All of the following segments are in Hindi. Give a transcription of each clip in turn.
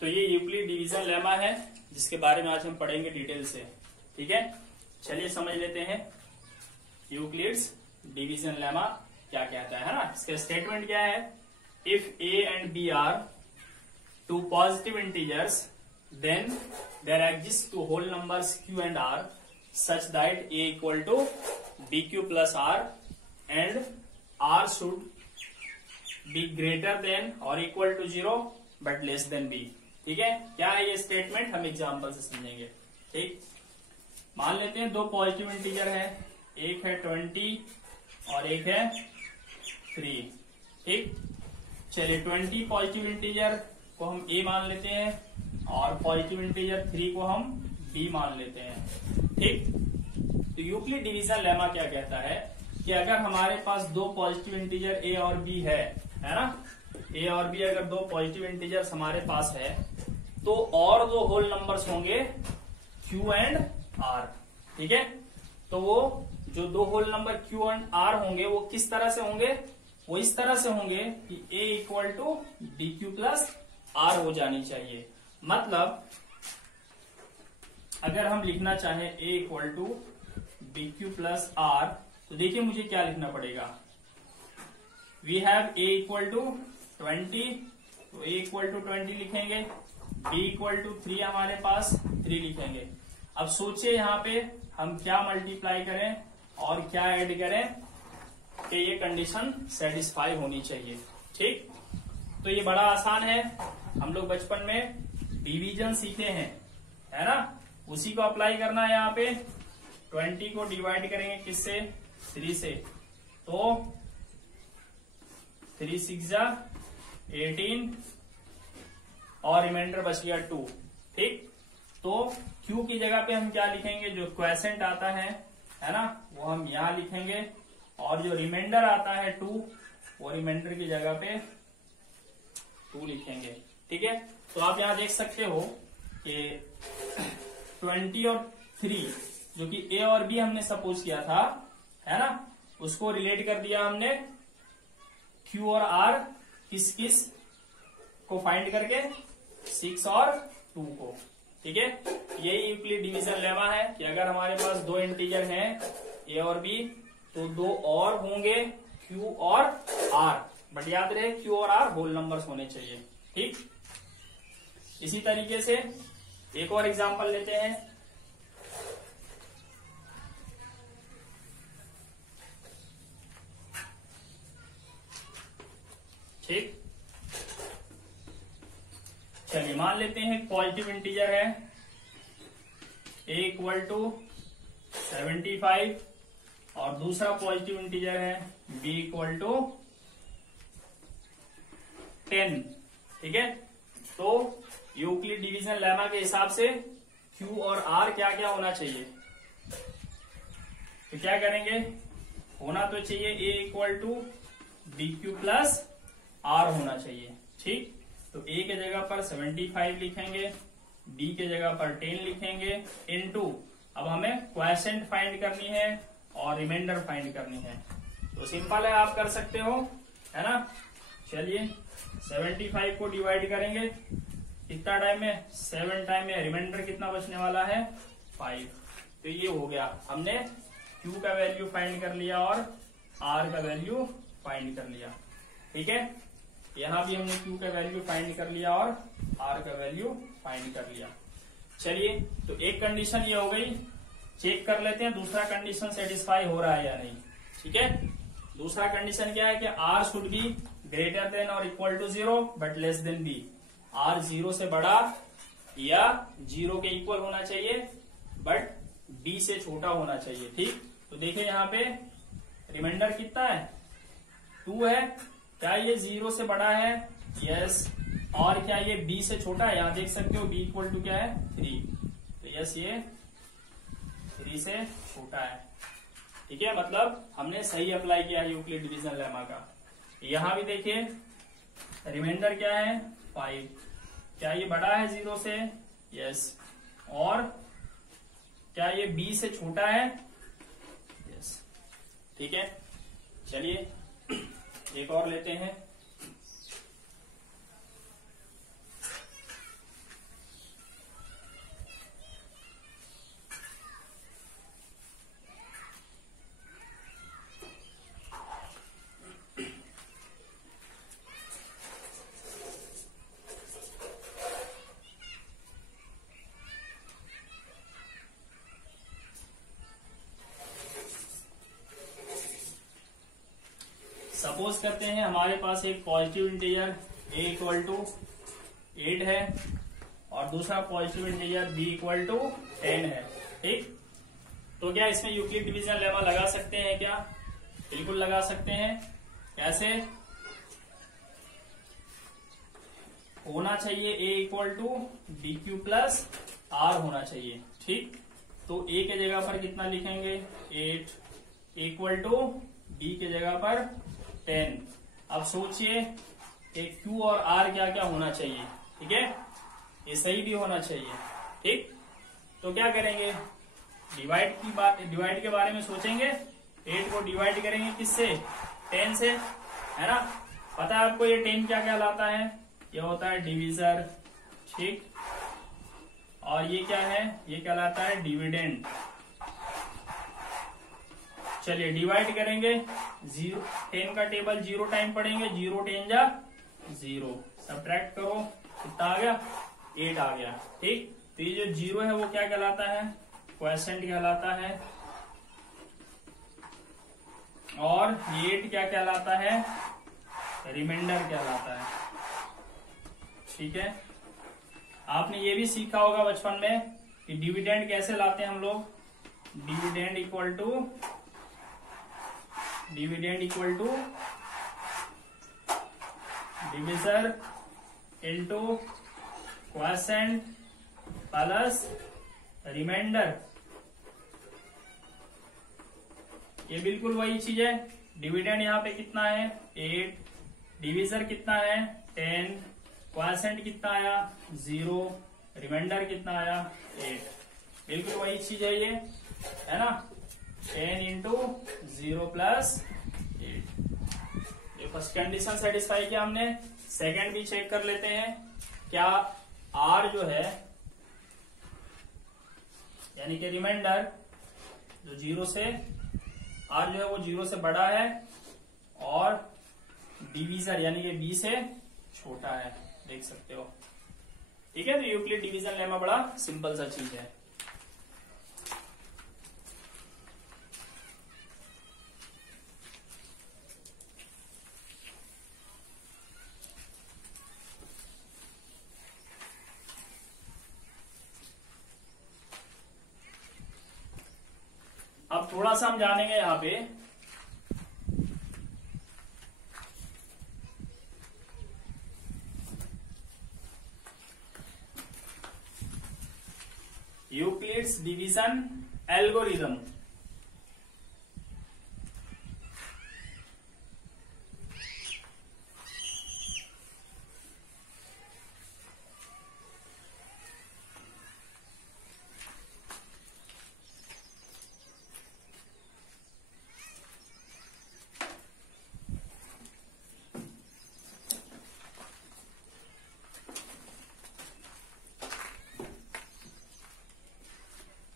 तो ये यूक्लिड डिवीजन लेमा है जिसके बारे में आज हम पढ़ेंगे डिटेल से। ठीक है, चलिए समझ लेते हैं यूक्लिड्स डिवीजन लेमा क्या कहता है ना। इसका स्टेटमेंट क्या है, if A and B are two positive integers then there exist two whole numbers Q and R such that A equal to B Q plus R and R should be greater than और equal to 0 but less than B. ठीक है, क्या है ये स्टेटमेंट, हम एग्जाम्पल से समझेंगे। ठीक, मान लेते हैं दो पॉजिटिव इंटीजर है, एक है 20 और एक है 3। ठीक, चलिए 20 पॉजिटिव इंटीजर को हम ए मान लेते हैं और पॉजिटिव इंटीजर 3 को हम बी मान लेते हैं। ठीक, तो यूक्लिड डिवीजन लेमा क्या कहता है कि अगर हमारे पास दो पॉजिटिव इंटीजर ए और बी है ना, ए और बी अगर दो पॉजिटिव इंटीजर्स हमारे पास है तो और दो होल नंबर्स होंगे क्यू एंड आर। ठीक है, तो वो जो दो whole number q and r होंगे वो किस तरह से होंगे, वो इस तरह से होंगे कि A equal to B Q plus R हो जानी चाहिए। मतलब अगर हम लिखना चाहें A equal to B Q plus R तो देखिए मुझे क्या लिखना पड़ेगा, we have A equal to 20, तो ए इक्वल टू 20 लिखेंगे, बी इक्वल टू 3 हमारे पास 3 लिखेंगे। अब सोचिए यहाँ पे हम क्या मल्टीप्लाई करें और क्या ऐड करें कि ये कंडीशन सेटिस्फाई होनी चाहिए। ठीक, तो ये बड़ा आसान है, हम लोग बचपन में डिवीजन सीखे हैं, है ना, उसी को अप्लाई करना है। यहाँ पे 20 को डिवाइड करेंगे किससे, 3 से, तो 3 6 जा 18 और रिमाइंडर बच गया 2। ठीक, तो Q की जगह पे हम क्या लिखेंगे, जो क्वेसेंट आता है ना, वो हम यहां लिखेंगे और जो रिमाइंडर आता है 2 वो रिमाइंडर की जगह पे 2 लिखेंगे। ठीक है, तो आप यहां देख सकते हो कि 20 और 3 जो कि ए और बी हमने सपोज किया था, है ना, उसको रिलेट कर दिया हमने क्यू और आर किस किस को फाइंड करके, 6 और 2 को। ठीक है, यही यूक्लिड डिवीजन लेमा है कि अगर हमारे पास दो इंटीजर हैं ए और बी तो दो और होंगे क्यू और आर, बट याद रहे क्यू और आर होल नंबर्स होने चाहिए। ठीक, इसी तरीके से एक और एग्जांपल लेते हैं। ठीक, चलिए मान लेते हैं पॉजिटिव इंटीजर है ए इक्वल टू 75 और दूसरा पॉजिटिव इंटीजर है बी इक्वल टू 10। ठीक है, तो यूक्लिड डिवीजन लेमा के हिसाब से क्यू और आर क्या क्या होना चाहिए, तो क्या करेंगे, होना तो चाहिए A equal to B Q plus are होना चाहिए। ठीक, तो ए के जगह पर 75 लिखेंगे, बी के जगह पर 10 लिखेंगे, इनटू अब हमें क्वेसेंट फाइंड करनी है और रिमाइंडर फाइंड करनी है। तो सिंपल है, आप कर सकते हो, है ना। चलिए 75 को डिवाइड करेंगे कितना टाइम में, 7 टाइम में, रिमाइंडर कितना बचने वाला है 5। तो ये हो गया, हमने क्यू का वैल्यू फाइंड कर लिया और आर का वैल्यू फाइंड कर लिया। ठीक है, यहां भी हमने Q का वैल्यू फाइंड कर लिया और R का वैल्यू फाइंड कर लिया। चलिए, तो एक कंडीशन ये हो गई, चेक कर लेते हैं दूसरा कंडीशन सेटिस्फाई हो रहा है या नहीं। ठीक है, दूसरा कंडीशन क्या है कि R should be greater than और equal to 0 but less than B। R 0 से बड़ा या 0 के इक्वल होना चाहिए बट B से छोटा होना चाहिए। ठीक, तो देखिए यहाँ पे रिमाइंडर कितना है, 2 है, क्या ये 0 से बड़ा है, यस, और क्या ये b से छोटा है, यहां देख सकते हो b इक्वल टू क्या है 3, तो यस ये 3 से छोटा है। ठीक है, मतलब हमने सही अप्लाई किया है यूक्लिड डिवीजन लेमा का। यहां भी देखिए रिमाइंडर क्या है 5, क्या ये बड़ा है 0 से, यस, और क्या ये b से छोटा है, यस। ठीक है, चलिए एक और लेते हैं। सपोज करते हैं हमारे पास एक positive integer a equal to 8 है और दूसरा positive integer b equal to 10 है। ठीक, तो क्या इसमें यूक्लिड डिवीजन लेमा लगा सकते हैं क्या? बिल्कुल लगा सकते हैं। कैसे? होना चाहिए a equal to d q plus are होना चाहिए। ठीक, तो a के जगह पर कितना लिखेंगे? 8 इक्वल टू d के जगह पर 10। अब सोचिए एक q और r क्या क्या होना चाहिए। ठीक है, ये सही भी होना चाहिए। ठीक, तो क्या करेंगे? डिवाइड के बारे में सोचेंगे। 8 को डिवाइड करेंगे किससे? 10 से, है ना? पता है आपको ये 10 क्या कहलाता है? ये होता है डिविजर। ठीक, और ये क्या है? ये कहलाता है डिविडेंड। चलिए डिवाइड करेंगे, 10 का टेबल 0 टाइम पढ़ेंगे, 0 10 जा 0, सब्ट्रैक्ट करो, कितना आ गया? 8 आ गया। ठीक, तो ये जो 0 है वो क्या कहलाता है? क्वोशिएंट कहलाता है। और ये 8 क्या कहलाता है? रिमाइंडर कहलाता है। ठीक है, आपने ये भी सीखा होगा बचपन में कि डिविडेंड कैसे लाते हैं हम लोग। Dividend equal to divisor into quotient plus remainder. ये बिल्कुल वही चीज है। डिविडेंड यहाँ पे कितना है? 8, डिविजर कितना है? 10, क्वोशिएंट कितना आया? 0, रिमाइंडर कितना आया? 8। बिल्कुल वही चीज है ये, है ना? 10 इंटू 0 प्लस 8। ये फर्स्ट कंडीशन सेटिस्फाई किया हमने। सेकंड भी चेक कर लेते हैं। क्या r जो है यानी कि रिमाइंडर जो 0 से, r जो है वो 0 से बड़ा है और डिवीजर यानी कि b से छोटा है, देख सकते हो। ठीक है, तो यूक्लिड डिवीजन लेमा बड़ा सिंपल सा चीज है। अब थोड़ा सा हम जानेंगे यहाँ पे Euclid's division algorithm.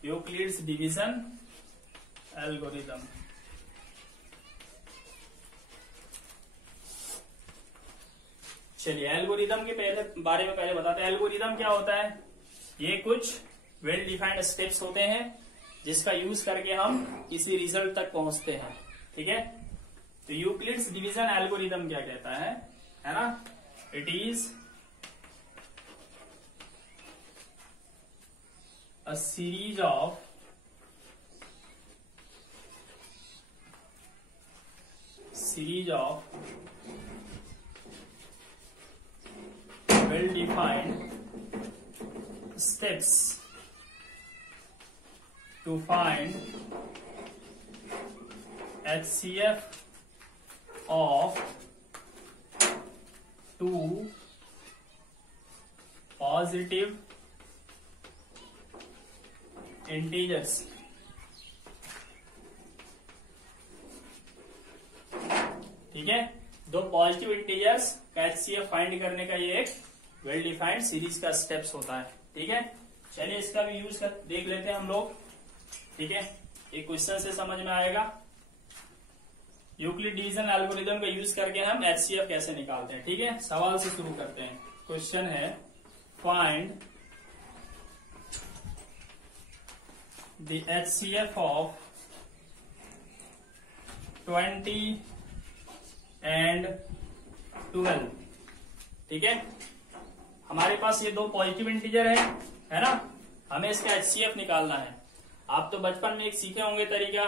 Euclid's division algorithm. चलिए एल्गोरिदम के बारे में पहले बताते हैं। एल्गोरिदम क्या होता है? ये कुछ वेल डिफाइंड स्टेप्स होते हैं जिसका यूज करके हम किसी रिजल्ट तक पहुंचते हैं। ठीक है, तो यूक्लिड्स डिवीजन एल्गोरिदम क्या कहता है ना? It is a series of well defined steps to find HCF of two positive integers. ठीक है, दो पॉजिटिव इंटीजर्स का एचसीएफ फाइंड करने का ये एक वेल डिफाइंड सीरीज का स्टेप्स होता है। ठीक है, चलिए इसका भी यूज देख लेते हैं हम लोग। ठीक है, एक क्वेश्चन से समझ में आएगा यूक्लिड डिवीजन एल्गोरिदम का यूज करके हम एचसीएफ कैसे निकालते हैं। ठीक है, सवाल से शुरू करते हैं। क्वेश्चन है find the HCF of 20 and 12। ठीक है, हमारे पास ये दो पॉजिटिव इंटीजर है ना, हमें इसका एचसीएफ निकालना है। आप तो बचपन में एक सीखे होंगे तरीका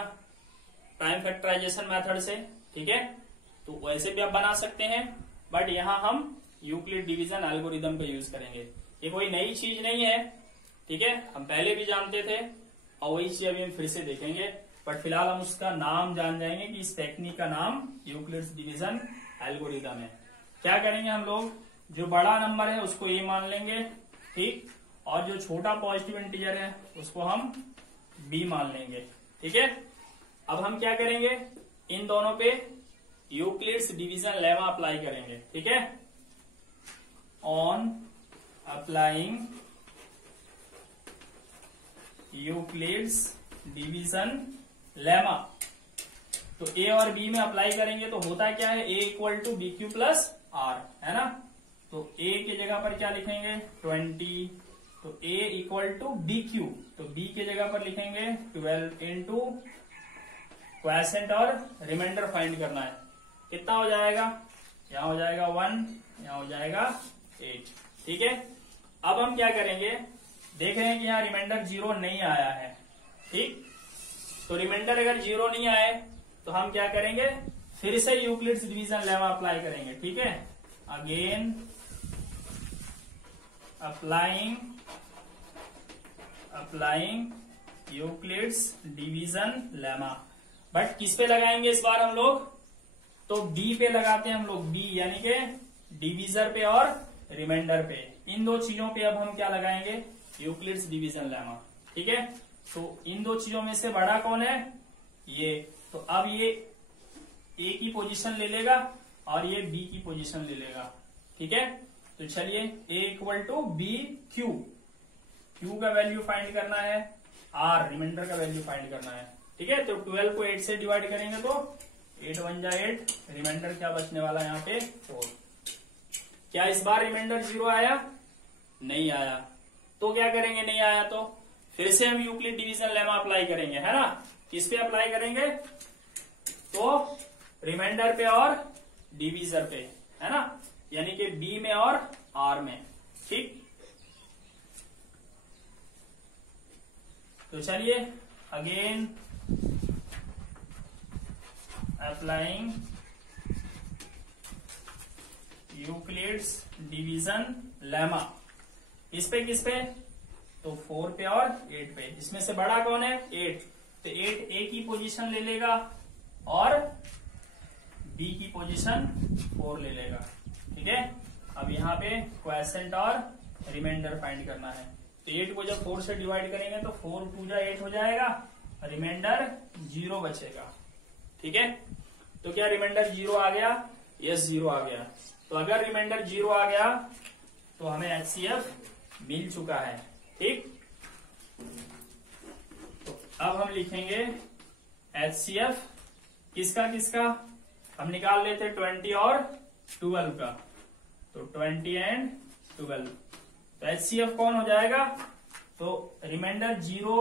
प्राइम फैक्टराइजेशन मेथड से, ठीक है, तो वैसे भी आप बना सकते हैं, बट यहाँ हम यूक्लिड डिवीजन एल्गोरिदम का यूज करेंगे। ये कोई नई चीज नहीं है, ठीक है, हम पहले भी जानते थे और वही चीज अभी हम फिर से देखेंगे, बट फिलहाल हम उसका नाम जान जाएंगे कि इस टेक्निक का नाम यूक्लिड्स डिवीजन एल्गोरिदम है। क्या करेंगे हम लोग, जो बड़ा नंबर है उसको ए मान लेंगे, ठीक, और जो छोटा पॉजिटिव इंटीजर है उसको हम बी मान लेंगे। ठीक है, अब हम क्या करेंगे, इन दोनों पे यूक्लिड्स डिवीजन लेमा अप्लाई करेंगे। ठीक है, on applying Euclid's division lemma, तो ए और बी में अप्लाई करेंगे तो होता क्या है, A equal to B Q plus R, है ना, तो ए की जगह पर क्या लिखेंगे 20, तो ए इक्वल टू बी क्यू, तो बी की जगह पर लिखेंगे 12 इंटू क्वोशिएंट और रिमाइंडर फाइंड करना है, कितना हो जाएगा, यहाँ हो जाएगा 1, यहाँ हो जाएगा 8। ठीक है, अब हम क्या करेंगे, देख रहे हैं कि यहाँ रिमाइंडर 0 नहीं आया है, ठीक, तो रिमाइंडर अगर 0 नहीं आए तो हम क्या करेंगे, फिर से यूक्लिड्स डिवीजन लेमा अप्लाई करेंगे। ठीक है, again applying Euclid's division lemma, but किस पे लगाएंगे इस बार हम लोग, तो बी पे लगाते हैं हम लोग, बी यानी कि डिवीजर पे और रिमाइंडर पे, इन दो चीजों पे अब हम क्या लगाएंगे, यूक्लिड्स डिवीजन लेमा। ठीक है, तो इन दो चीजों में से बड़ा कौन है, ये, तो अब ये ए की पोजीशन ले लेगा और ये बी की पोजीशन ले लेगा। ठीक है, तो चलिए A equal to B Q, Q का वैल्यू फाइंड करना है, आर रिमाइंडर का वैल्यू फाइंड करना है। ठीक है, तो 12 को 8 से डिवाइड करेंगे तो 8 1 जा 8, रिमाइंडर क्या बचने वाला है यहाँ पे 4। क्या इस बार रिमाइंडर 0 आया, नहीं आया, तो क्या करेंगे, नहीं आया तो फिर से हम यूक्लिड डिवीजन लेमा अप्लाई करेंगे, है ना, किस पे अप्लाई करेंगे, तो रिमाइंडर पे और डिवीजर पे, है ना, यानी कि बी में और आर में। ठीक, तो चलिए again applying Euclid's division lemma, इस पे किस पे, तो 4 पे और 8 पे, इसमें से बड़ा कौन है 8, तो 8 ए की पोजीशन ले लेगा और बी की पोजीशन 4 ले लेगा। ठीक है, अब यहाँ पे क्वोशिएंट और रिमाइंडर फाइंड करना है, तो 8 को जब 4 से डिवाइड करेंगे तो 4 2 जा 8 हो जाएगा, रिमाइंडर 0 बचेगा। ठीक है, तो क्या रिमाइंडर 0 आ गया, यस 0 आ गया, तो अगर रिमाइंडर 0 आ गया तो हमें एचसीएफ मिल चुका है। ठीक, तो अब हम लिखेंगे एचसीएफ किसका किसका, हम निकाल लेते 20 और 12 का, तो 20 एंड 12, तो एचसीएफ कौन हो जाएगा, तो रिमाइंडर 0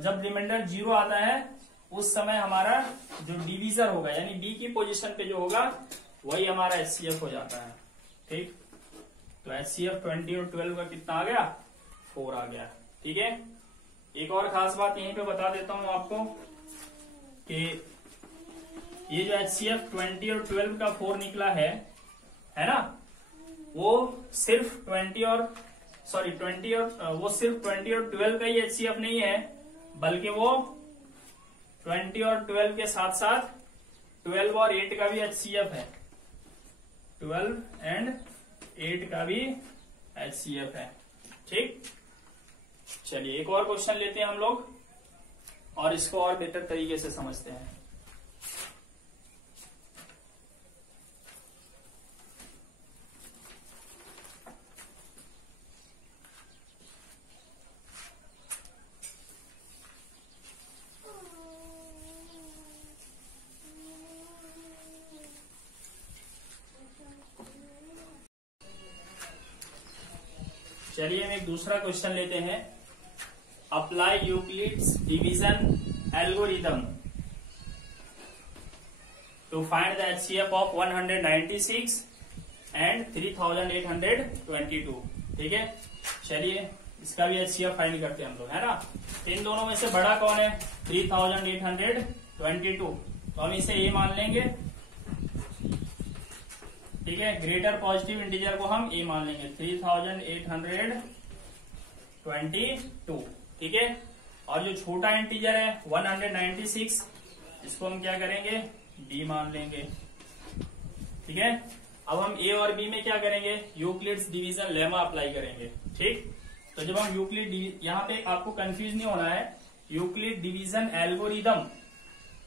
जब रिमाइंडर 0 आता है उस समय हमारा जो डिवीजर होगा यानी बी की पोजीशन पे जो होगा वही हमारा एचसीएफ हो जाता है। ठीक, तो एचसीएफ 20 और 12 का कितना आ गया, 4 आ गया। ठीक है, एक और खास बात यहीं पे बता देता हूं आपको कि ये जो एचसीएफ 20 और 12 का 4 निकला है ना, वो सिर्फ 20 और 12 का ही एचसीएफ नहीं है, बल्कि वो 20 और 12 के साथ साथ 12 और 8 का भी एचसीएफ है, 12 एंड 8 का भी एचसीएफ है। ठीक, चलिए एक और क्वेश्चन लेते हैं हम लोग और इसको और बेहतर तरीके से समझते हैं। चलिए हम एक दूसरा क्वेश्चन लेते हैं, apply Euclid's division algorithm to find the HCF of 196 and 3822। ठीक है, चलिए इसका भी HCF फाइंड करते हैं हम लोग, है ना। इन दोनों में से बड़ा कौन है? 3822, तो हम इसे A मान लेंगे। ठीक है, ग्रेटर पॉजिटिव इंटीजर को हम A मान लेंगे, 3822। ठीक है, और जो छोटा इंटीजर है 196, इसको हम क्या करेंगे? B मान लेंगे। ठीक है, अब हम A और B में क्या करेंगे? यूक्लिड्स डिवीजन लेमा अप्लाई करेंगे। ठीक, तो जब हम यूक्लिड, यहाँ पे आपको कंफ्यूज नहीं होना है, यूक्लिड डिवीजन एल्गोरिदम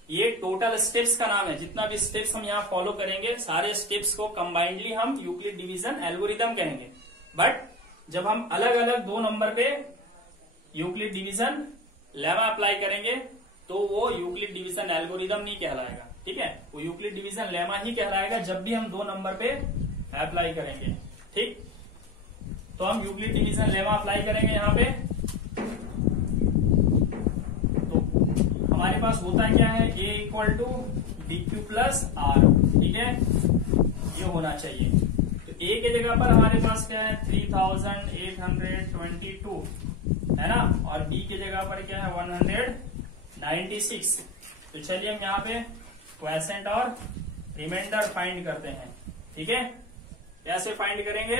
ये टोटल स्टेप्स का नाम है। जितना भी स्टेप्स हम यहाँ फॉलो करेंगे, सारे स्टेप्स को कंबाइंडली हम यूक्लिड डिवीजन एल्गोरिदम कहेंगे। बट जब हम अलग अलग दो नंबर पे यूक्लिड डिवीजन लेमा अप्लाई करेंगे, तो वो यूक्लिड डिवीजन एल्गोरिदम नहीं कहलाएगा। ठीक है, वो यूक्लिड डिवीजन लेमा ही कहलाएगा जब भी हम दो नंबर पे अप्लाई करेंगे। ठीक, तो हम यूक्लिड डिवीजन लेमा अप्लाई करेंगे यहाँ पे। तो हमारे पास होता क्या है? A equal to DQ plus R। ठीक है, ये होना चाहिए। तो A के जगह पर हमारे पास क्या है? 3822, है ना, और B के जगह पर क्या है? 196। तो चलिए हम यहाँ पे क्वेसेंट और रिमाइंडर फाइंड करते हैं। ठीक है, कैसे फाइंड करेंगे?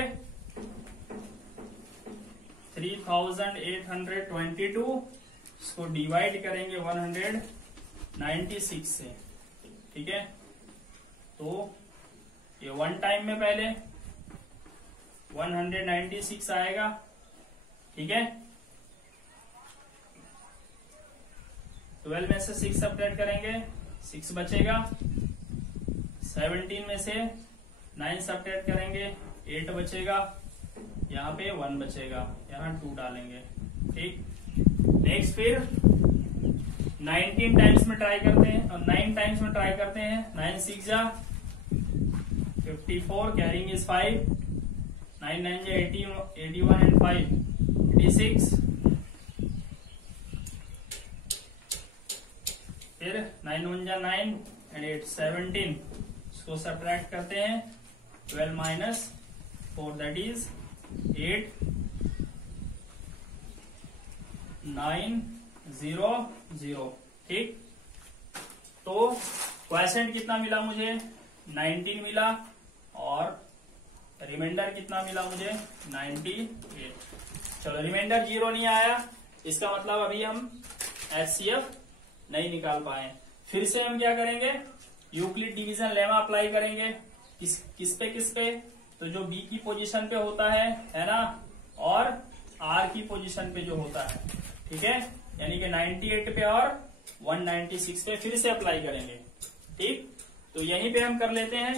3822 इसको डिवाइड करेंगे 196 से। ठीक है, तो ये वन टाइम में पहले 196 आएगा। ठीक है, 12 में से 6 सब्ट्रैक्ट करेंगे, 6 बचेगा। 17 में से 9 सब्ट्रैक्ट करेंगे, 8 बचेगा। यहाँ पे 1 बचेगा, यहाँ 2 डालेंगे। ठीक, नेक्स्ट फिर 19 टाइम्स में ट्राई करते हैं, और 9 टाइम्स में ट्राई करते हैं। 9 6 जा 54, कैरिंग इज 5, 9 9 जा 81 एंड 5 86। फिर 9 1 जा 9 एंड 8 17, इसको सब्ट्रैक्ट करते हैं। 12 माइनस 4 दैट इज 8 9 0 0। ठीक, तो क्वेसेंट कितना मिला मुझे? 19 मिला, और रिमाइंडर कितना मिला मुझे? 98। चलो, रिमाइंडर 0 नहीं आया, इसका मतलब अभी हम HCF नहीं निकाल पाए। फिर से हम क्या करेंगे? यूक्लिड डिवीजन लेमा अप्लाई करेंगे। किस पे? तो जो B की पोजीशन पे होता है ना, और R की पोजीशन पे जो होता है। ठीक है, यानी कि 98 पे और 196 पे फिर से अप्लाई करेंगे। ठीक, तो यहीं पे हम कर लेते हैं,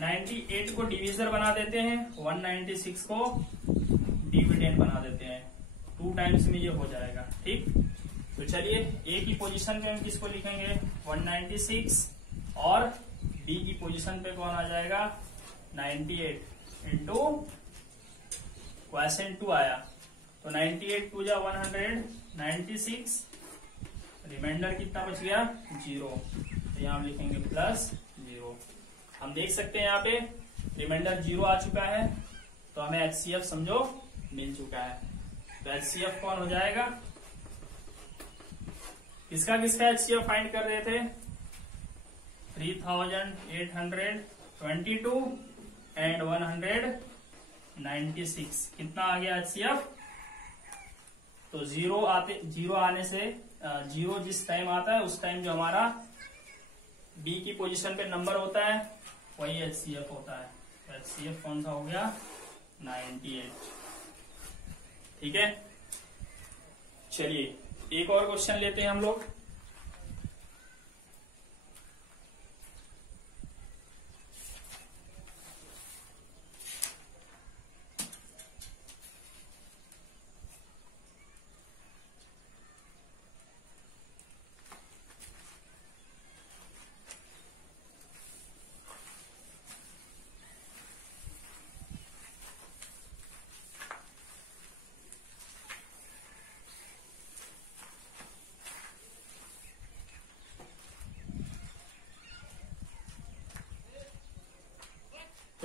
98 को डिवीजर बना देते हैं, 196 को डिविडेंड बना देते हैं। 2 टाइम्स में ये हो जाएगा। ठीक, तो चलिए A की पोजीशन पे हम किसको लिखेंगे? 196, और B की पोजीशन पे कौन आ जाएगा? 98 इंटू क्वेसेंट 2 आया, तो 98 2 जा 196, रिमाइंडर कितना बच गया? 0। तो यहाँ हम लिखेंगे प्लस 0। हम देख सकते हैं यहाँ पे रिमाइंडर 0 आ चुका है, तो हमें HCF समझो मिल चुका है। तो HCF कौन हो जाएगा? किसका HCF फाइंड कर रहे थे? 3822 एंड 196। कितना आ गया HCF? तो 0 आने से 0 जिस टाइम आता है, उस टाइम जो हमारा B की पोजीशन पे नंबर होता है, वही HCF होता है। तो HCF कौन सा हो गया? 98। ठीक है, चलिए एक और क्वेश्चन लेते हैं हम लोग।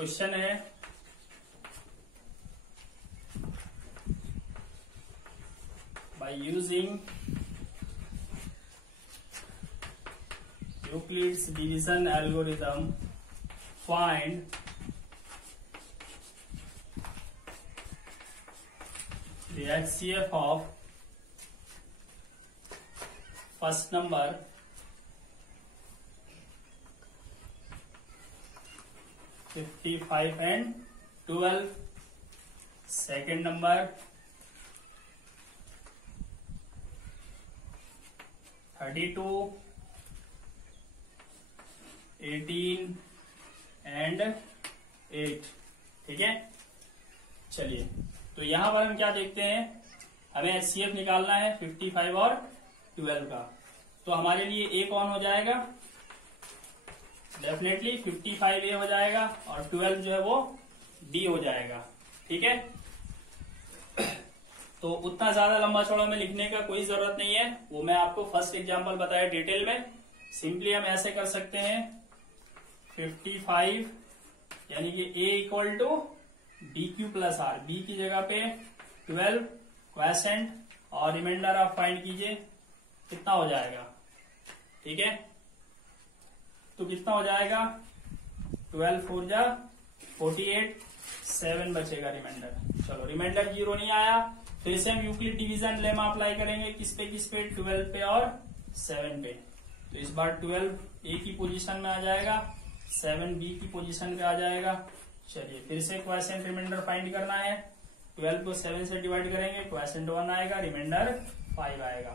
क्वेश्चन है by using Euclid's division algorithm find the HCF of first number 55 and 12, second number 32, 18 and 8। ठीक है, चलिए तो यहां पर हम क्या देखते हैं, हमें HCF निकालना है 55 और 12 का। तो हमारे लिए A कौन हो जाएगा, डेफिनेटली 55 A हो जाएगा और 12 जो है वो D हो जाएगा। ठीक है, तो उतना ज्यादा लंबा चौड़ा में लिखने का कोई जरूरत नहीं है, वो मैं आपको फर्स्ट एग्जांपल बताया डिटेल में। सिंपली हम ऐसे कर सकते हैं 55 यानी कि A equal to DQ plus R, B की जगह पे 12 क्वेसेंट और रिमाइंडर आप फाइंड कीजिए कितना हो जाएगा। ठीक है, तो कितना हो जाएगा 12 4 जा 48, 7 बचेगा रिमाइंडर। चलो रिमाइंडर 0 नहीं आया, फिर से हम यूक्लिड डिवीजन लेमा अप्लाई करेंगे किस पे 12 पे और 7 पे। तो इस बार 12 A की पोजीशन में आ जाएगा, 7 B की पोजीशन पे आ जाएगा। चलिए फिर से क्वेसेंट रिमाइंडर फाइंड करना है, 12 को 7 से डिवाइड करेंगे, क्वेसेंट 1 आएगा, रिमाइंडर 5 आएगा।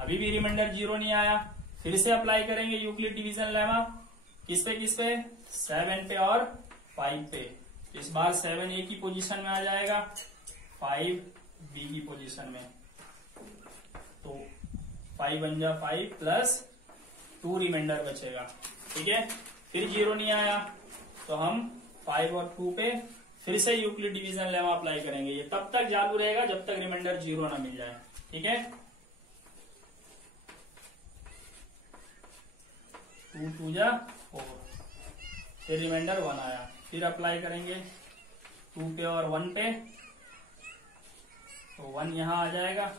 अभी भी रिमाइंडर 0 नहीं आया, फिर से अप्लाई करेंगे यूक्लिड डिवीजन लेमा किस पे 7 पे और 5 पे। तो इस बार 7 A की पोजीशन में आ जाएगा, 5 B की पोजीशन में। तो 5 बन जा 5 प्लस 2 रिमाइंडर बचेगा। ठीक है, फिर 0 नहीं आया तो हम 5 और 2 पे फिर से यूक्लिड डिवीजन लेमा अप्लाई करेंगे। ये तब तक चालू रहेगा जब तक रिमाइंडर 0 ना मिल जाए। ठीक है, 2 2 जा 4, फिर रिमाइंडर 1 आया, फिर अप्लाई करेंगे 2 पे और 1 पे, तो 1 यहां आ जाएगा,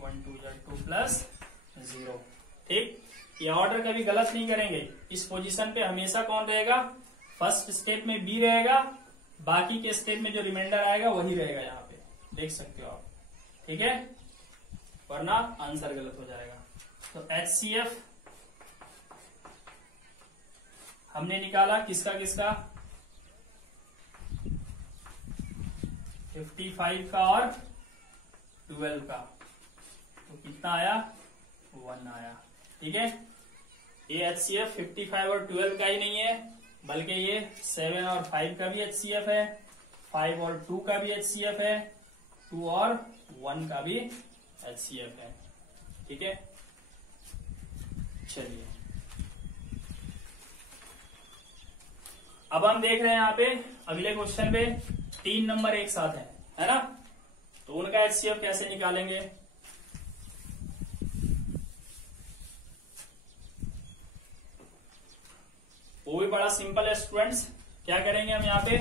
1 2 जा 2 प्लस 0। ठीक, ये ऑर्डर कभी गलत नहीं करेंगे, इस पोजीशन पे हमेशा कौन रहेगा, फर्स्ट स्टेप में B रहेगा, बाकी के स्टेप में जो रिमाइंडर आएगा वही रहेगा, यहाँ पे देख सकते हो आप। ठीक है, वरना आंसर गलत हो जाएगा। तो HCF हमने निकाला किसका 55 का और 12 का, तो कितना आया 1 आया। ठीक है, ये HCF 55 और 12 का ही नहीं है, बल्कि ये 7 और 5 का भी HCF है, 5 और 2 का भी HCF है, 2 और 1 का भी HCF है। ठीक है, चलिए अब हम देख रहे हैं यहाँ पे अगले क्वेश्चन पे 3 नंबर एक साथ है ना, तो उनका HCF कैसे निकालेंगे। वो भी बड़ा सिंपल है स्टूडेंट्स। क्या करेंगे हम यहाँ पे,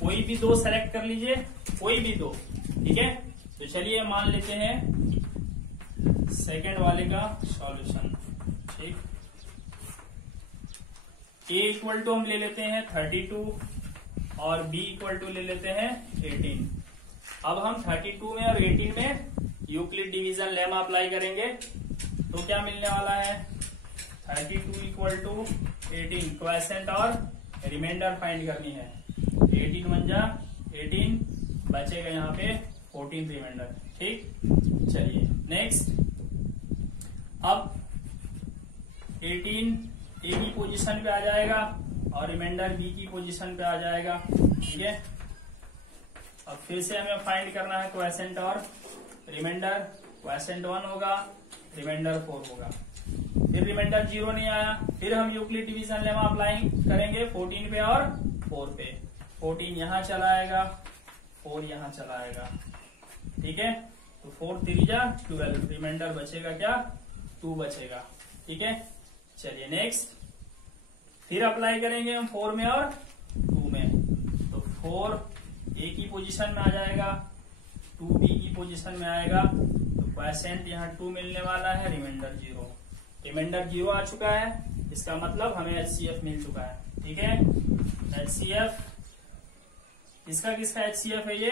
कोई भी 2 सेलेक्ट कर लीजिए, कोई भी 2। ठीक है, तो चलिए मान लेते हैं सेकंड वाले का सॉल्यूशन। ठीक, A इक्वल टू हम ले लेते हैं 32 और B इक्वल टू ले लेते हैं 18। अब हम 32 में और 18 में यूक्लिड डिवीजन लेमा अप्लाई करेंगे, तो क्या मिलने वाला है 32 इक्वल टू 18, क्वेसेंट और रिमाइंडर फाइंड करनी है। 18 बन जा 18, बचेगा यहाँ पे 14 रिमाइंडर। ठीक, चलिए नेक्स्ट, अब 18 A की पोजीशन पे आ जाएगा और रिमाइंडर B की पोजीशन पे आ जाएगा। ठीक है, अब फिर से हमें फाइंड करना है क्वेसेंट और रिमाइंडर। क्वेसेंट 1 होगा, रिमाइंडर 4 होगा, फिर रिमाइंडर 0 नहीं आया, फिर हम यूक्लिड डिवीजन लेमा अप्लाई करेंगे 14 पे और 4 पे। 14 यहां चला आएगा, 4 यहां चला आएगा। ठीक है, तो 4 3 जा 12, रिमाइंडर बचेगा क्या 2 बचेगा। ठीक है, चलिए नेक्स्ट, फिर अप्लाई करेंगे हम 4 में और 2 में। 4 ए की पोजीशन में आ जाएगा, 2 बी की पोजीशन में आएगा, तो क्वोशिएंट यहाँ 2 मिलने वाला है, रिमाइंडर 0। रिमाइंडर 0 आ चुका है, इसका मतलब हमें HCF मिल चुका है। ठीक है, HCF किसका किसका HCF है ये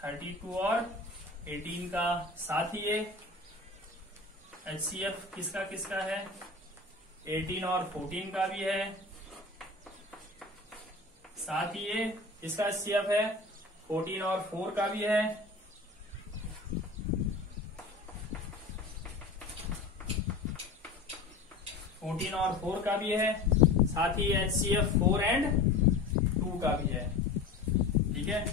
32 और 18 का, साथ ही ये HCF किसका किसका है 18 और 14 का भी है, साथ ही ये इसका HCF है 14 और 4 का भी है, और 4 का भी है, साथ ही HCF 4 एंड 2 का भी है। ठीक है,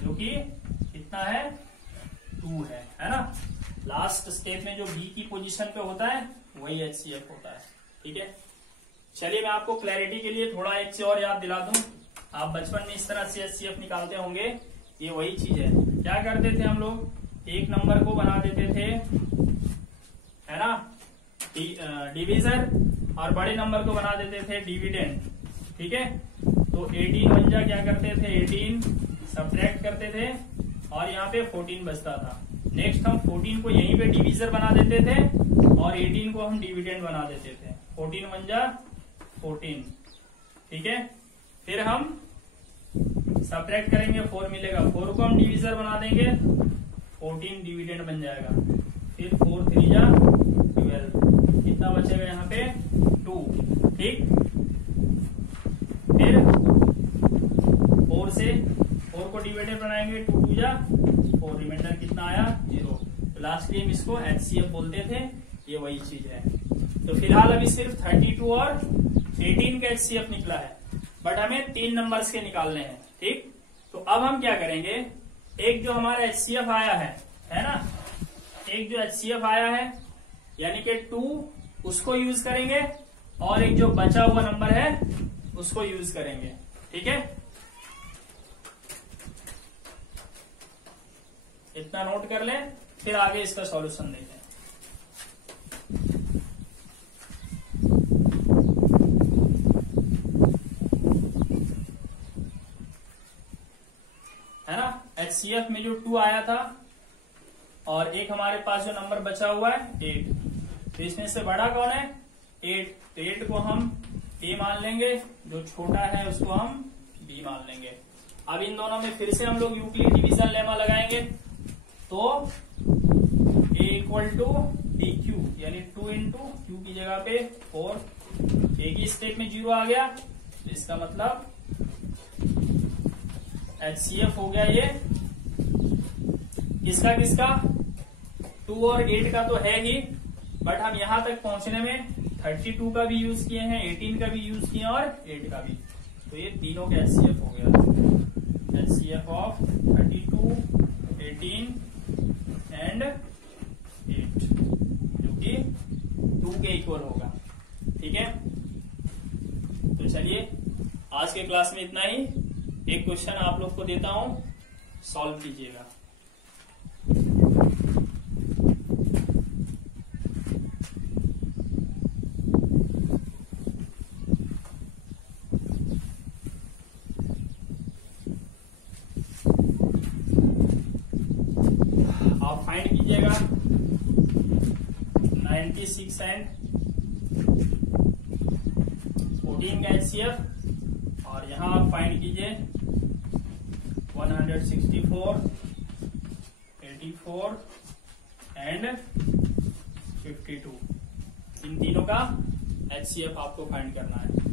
जो कि कितना है 2 है ना। लास्ट स्टेप में जो बी की पोजीशन पे होता है वही HCF होता है। ठीक है, चलिए मैं आपको क्लैरिटी के लिए थोड़ा एक से और याद दिला दूं। आप बचपन में इस तरह से HCF निकालते होंगे, ये वही चीज है। क्या करते थे हम लोग, एक नंबर को बना देते थे है ना डिवीजर, और बड़े नंबर को बना देते थे डिविडेंड। ठीक है, तो 18 बन क्या करते थे 18 सब्ट्रैक्ट करते थे और यहाँ पे 14 बचता था। नेक्स्ट हम 14 को यहीं पे डिवीजर बना देते थे और 18 को हम डिविडेंड बना देते थे। 14 बन जा 14। ठीक है, फिर हम सब्ट्रैक्ट करेंगे 4 मिलेगा, 4 को हम डिवीजर बना देंगे, 14 डिविडेंड बन जाएगा। फिर 4 3 जा 12, कितना बचेगा यहाँ पे 2। ठीक, फिर 4 से 4 को डिवाइडेड बनाएंगे, 2 2 जा 4, रिमाइंडर कितना आया 0। तो लास्टली हम इसको HCF बोलते थे, ये वही चीज है। तो फिलहाल अभी सिर्फ 32 और 18 का HCF निकला है, बट हमें 3 नंबर्स के निकालने हैं। ठीक, तो अब हम क्या करेंगे, एक जो हमारा HCF आया है ना, एक जो HCF आया है यानी कि 2 उसको यूज करेंगे और एक जो बचा हुआ नंबर है उसको यूज करेंगे। ठीक है, इतना नोट कर लें, फिर आगे इसका सॉल्यूशन देखें। है ना, HCF में जो 2 आया था और एक हमारे पास जो नंबर बचा हुआ है 8, तो इसमें से बड़ा कौन है 8, तो 8 को हम A मान लेंगे, जो छोटा है उसको हम B मान लेंगे। अब इन दोनों में फिर से हम लोग यूक्लिड डिवीजन लेमा लगाएंगे, तो A equal to d q, यानी 2 इंटू क्यू की जगह पे 4, A की स्टेप में 0 आ गया, तो इसका मतलब HCF हो गया ये किसका किसका 2 और 8 का तो है ही, बट हम यहां तक पहुंचने में 32 का भी यूज किए हैं, 18 का भी यूज किए और 8 का भी, तो ये तीनों का HCF हो गया। HCF ऑफ 32, 18 एंड 8, जो कि 2 के इक्वल होगा। ठीक है, तो चलिए आज के क्लास में इतना ही। एक क्वेश्चन आप लोग को देता हूं, सॉल्व कीजिएगा। आप फाइंड कीजिएगा 96 एंड 14 का HCF, और यहां आप फाइंड कीजिए 164, 84 एंड 52। इन तीनों का HCF आपको फाइंड करना है।